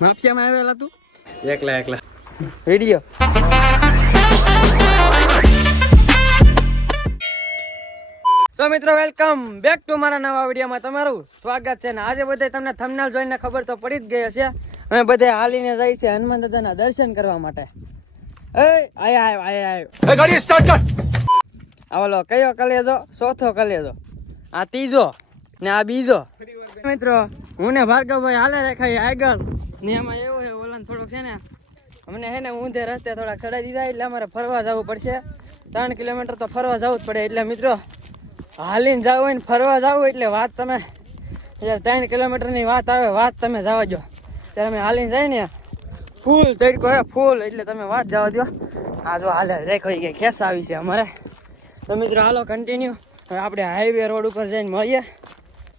માફિયામાં આવેલા તું એકલા વિડિયો તો મિત્રો વેલકમ બેક ટુ મારા નવા વિડીયોમાં તમારું સ્વાગત છે ને આજે બધા તમને થંબનેલ જોઈને ખબર તો પડી જ ગઈ હશે અમે બધા હાલીને જઈ છે હનુમાન દાદાના દર્શન કરવા માટે ગાડી સ્ટાર્ટ કર આવલો કયો કલેજો ચોથો કલેજો આ ત્રીજો ને આ બીજો મિત્રો હું ને ભાર્ગવભાઈ હાલે રેખાઈ આગળ ને એમાં એવું છે ઓલાને થોડુંક છે ને અમને હે ને ઊંધે રસ્તે થોડાક ચડાઈ દીધા એટલે અમારે ફરવા જવું પડશે 3 કિલોમીટર તો ફરવા જવું જ પડે એટલે મિત્રો હાલીને જવું હોય ને ફરવા જવું એટલે વાત તમે જ્યારે 3 કિલોમીટરની વાત આવે વાત તમે જવા દો ત્યારે અમે હાલીને જાય ને ફૂલ તડકો હે ફૂલ એટલે તમે વાત જવા દો આ જો હાલે રેખાઈ ગઈ ખેસ આવી છે અમારે તો મિત્રો હાલો કન્ટિન્યુ હવે આપણે હાઈવે રોડ ઉપર જઈને મળીએ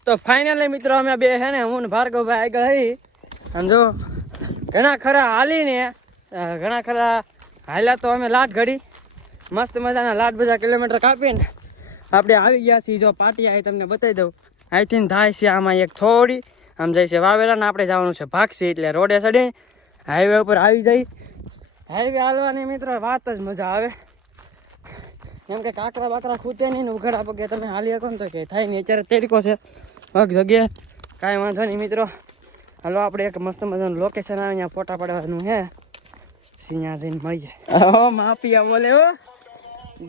તો ફાઇનલી મિત્રો અમે બે છે ને હું ને ભાર્ગવભાઈ આગળ આવી આમ જો ઘણા ખરા હાલીને ઘણા ખરા હાલ્યા તો અમે લાટ ઘડી મસ્ત મજાના લાટ બધા કિલોમીટર કાપીને આપણે આવી ગયા છીએ જો પાટી આવી તમને બતાવી દઉં અહીંથી થાય છે આમાં એક થોડી આમ જાય છે વાવેલા ને આપણે જવાનું છે ભાગસી એટલે રોડે ચડી હાઈવે ઉપર આવી જઈ હાઈવે હાલવાની મિત્રો વાત જ મજા આવે એમ કે કાકરા બાકરા ખૂટે નહીં ને ઉઘાડા પગે તમે હાલી શકો ને તો કે થાય નહીં અત્યારે તેડકો છે પગ જગ્યાએ કાંઈ વાંધો નહીં મિત્રો હાલો આપણે એક મસ્ત મજાનું લોકેશન આવે ત્યાં ફોટા પાડવાનું હે સિંહ જઈને મળીએ માફિયા બોલે હો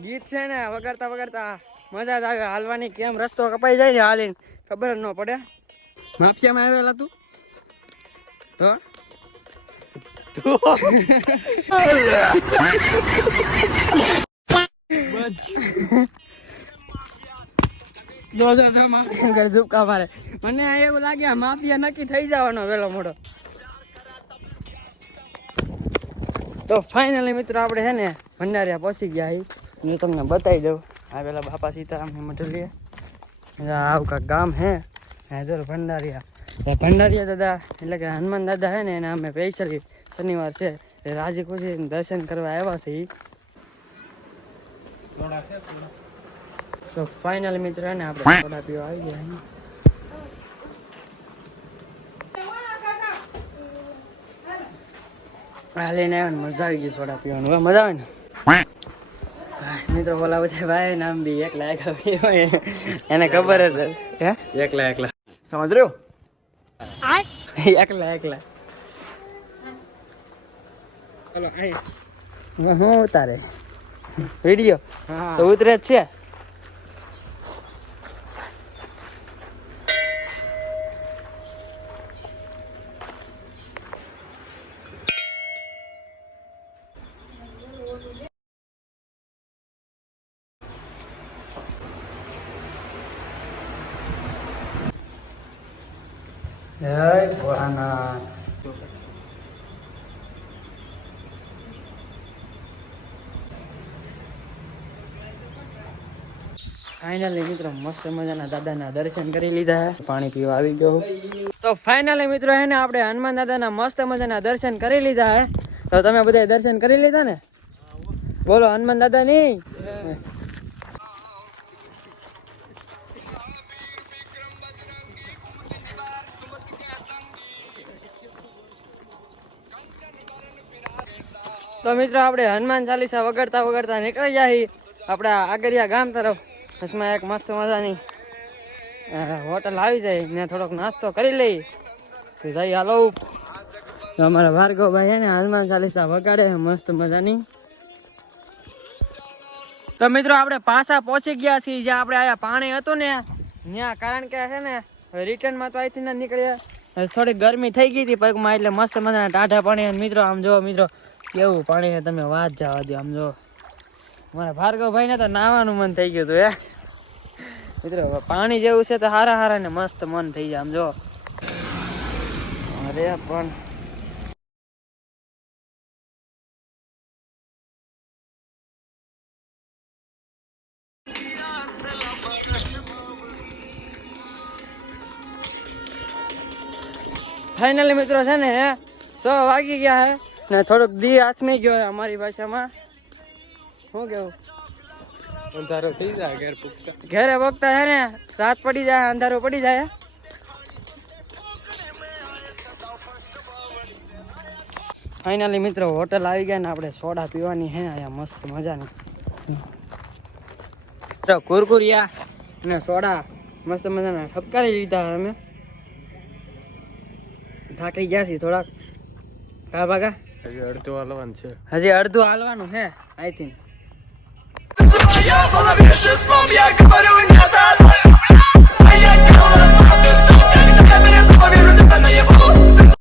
ગીત છે ને વગાડતા વગાડતા મજા જ આવે હાલવાની કેમ રસ્તો કપાઈ જાય ને હાલીને ખબર જ ન પડે માફિયામાં આવેલા તું તો મારે મને એવું લાગે માફિયા નક્કી થઈ જવાનો વેલો મોડો તો ફાઇનલી મિત્રો આપણે છે ને ભંડારિયા પહોંચી ગયા હું તમને બતાવી દઉં આ પેલા બાપા સીતારામની મઢલીએ આવું કાંક ગામ હે હાજર ભંડારિયા દાદા એટલે કે હનુમાન દાદા હે ને એને અમે સ્પેશિયલી શનિવાર છે એ રાજી ખુશી દર્શન કરવા આવ્યા છે તો ફાઇનલી મિત્રો હે ને આપણે સોડા પીવા આવી ગયા લઈને આવ્યો ને મજા આવી ગઈ સોડા પીવાનું મજા આવે ને મિત્રો બોલા બધા ભાઈ નામ બી એકલા એને ખબર જ હે એકલા સમજ રહ્યો એકલા હું ઉતારે વિડીયો તો ઉતરે જ છે ફાઇનલી મિત્રો મસ્ત મજાના દાદાના દર્શન કરી લીધા પાણી પીવા આવી ગયો તો ફાઇનલી મિત્રો હે ને આપણે હનુમાન દાદાના મસ્ત મજાના દર્શન કરી લીધા હે તો તમે બધા દર્શન કરી લીધા ને બોલો હનુમાન દાદા ની તો મિત્રો આપણે હનુમાન ચાલીસા વગાડતા વગાડતા નીકળી જાય આપણા આગળિયા ગામ તરફ બસમાં એક મસ્ત મજાની હોટલ આવી જાય ને થોડોક નાસ્તો કરી લઈ તો જઈ હાલો તો અમારા ભાર્ગવભાઈ ને હનુમાન ચાલીસા વગાડે મસ્ત મજાની તો મિત્રો આપણે પાછા પહોંચી ગયા છીએ જ્યાં આપણે આયા પાણી હતું ને ત્યાં કારણ કે છે ને રિટર્નમાં તો અહીંથી ના નીકળ્યા થોડીક ગરમી થઈ ગઈ હતી પગમાં એટલે મસ્ત મજાના ટાઢા પાણી મિત્રો આમ જો મિત્રો કેવું પાણી છે તમે વાત જવા દો આમ જો મારા ભાર્ગવભાઈ ને તો નાવાનું મન થઈ ગયું હતું મિત્રો પાણી જેવું છે તો હારા હારા ને મસ્ત મન થઈ જાય આમ જો અરે પણ ફાઇનલી મિત્રો છે ને 100 વાગી ગયા હે ને થોડુંક દી આથમી ગયો અમારી ભાષામાં શું કેવું અંધારો થઈ જાય ઘેરે વખતા હે ને રાત પડી જાય અંધારો પડી જાય ફાઇનલી મિત્રો હોટલ આવી ગયા ને આપણે સોડા પીવાની હે અહીંયા મસ્ત મજાની તો કુરકુરિયા અને સોડા મસ્ત મજાના ઠપકારી લીધા અમે થાકી ગયા છીએ થોડાક કા ભાગા હજી અડધું હાલવાનું છે હજી અડધું હાલવાનું હે આઈ થિંક